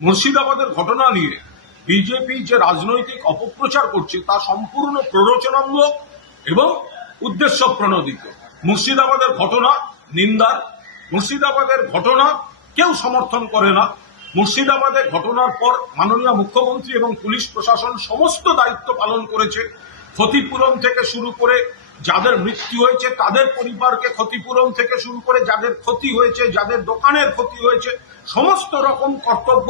মুর্শিদাবাদের ঘটনা নিয়ে বিজেপি যে রাজনৈতিক অপপ্রচার করছে তা সম্পূর্ণ প্ররোচনামূলক এবং উদ্দেশ্য প্রণোদিত। মুর্শিদাবাদের ঘটনা নিন্দার, মুর্শিদাবাদের ঘটনা কেউ সমর্থন করে না। মুর্শিদাবাদের ঘটনার পর মাননীয় মুখ্যমন্ত্রী এবং পুলিশ প্রশাসন সমস্ত দায়িত্ব পালন করেছে। ক্ষতিপূরণ থেকে শুরু করে যাদের মৃত্যু হয়েছে তাদের পরিবারকে ক্ষতিপূরণ থেকে শুরু করে যাদের ক্ষতি হয়েছে, যাদের দোকানের ক্ষতি হয়েছে, সমস্ত রকম কর্তব্য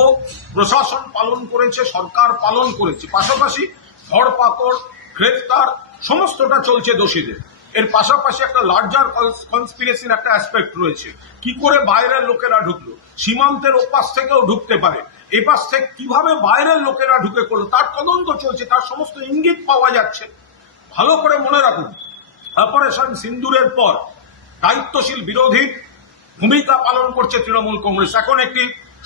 প্রশাসন পালন করেছে, সরকার পালন করেছে। পাশাপাশি ধরপাকড়, গ্রেফতার সমস্তটা চলছে দোষীদের। এর পাশাপাশি একটা লার্জার কনস্পিরেসির একটা অ্যাসপেক্ট রয়েছে। কি করে বাইরের লোকেরা ঢুকলো, সীমান্তের ওপাশ থেকেও ঢুকতে পারে, এপাশ থেকে কিভাবে বাইরের লোকেরা ঢুকে পড়লো তার তদন্ত চলছে, তার সমস্ত ইঙ্গিত পাওয়া যাচ্ছে। ভালো করে মনে রাখুন, অপারেশন সিন্দুরের পর দায়িত্বশীল বিরোধীর ভূমিকা পালন করছে তৃণমূল কংগ্রেস। এখন একটি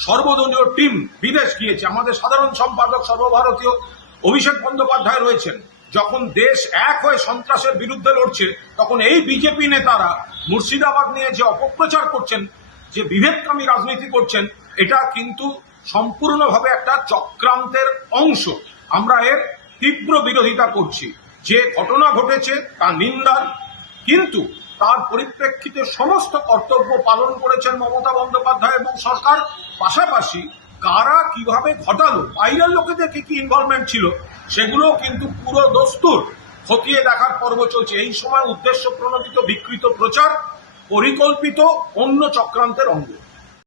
সর্বদলীয় টিম বিদেশ গিয়েছে। আমাদের সাধারণ সম্পাদক সর্বভারতীয় অভিষেক বন্দ্যোপাধ্যায় রয়েছেন। যখন দেশ এক হয়ে সন্ত্রাসের বিরুদ্ধে লড়ছে, তখন এই বিজেপি নেতারা মুর্শিদাবাদ নিয়ে যে অপপ্রচার করছেন, যে বিভেদকামী রাজনীতি করছেন, এটা কিন্তু সম্পূর্ণভাবে একটা চক্রান্তের অংশ। আমরা এর তীব্র বিরোধিতা করছি। যে ঘটনা ঘটেছে তা নিন্দার, কিন্তু তার পরিপ্রেক্ষিতে সমস্ত কর্তব্য পালন করেছেন মমতা বন্দ্যোপাধ্যায় এবং সরকার। পাশাপাশি কারা কিভাবে ঘটালো, বাইরের লোকেদের কি ইনভলভমেন্ট ছিল, সেগুলো কিন্তু পুরো দস্তুর খতিয়ে দেখার পর্ব চলছে। এই সময় উদ্দেশ্য প্রণোদিত বিকৃত প্রচার পরিকল্পিত অন্য চক্রান্তের অঙ্গ।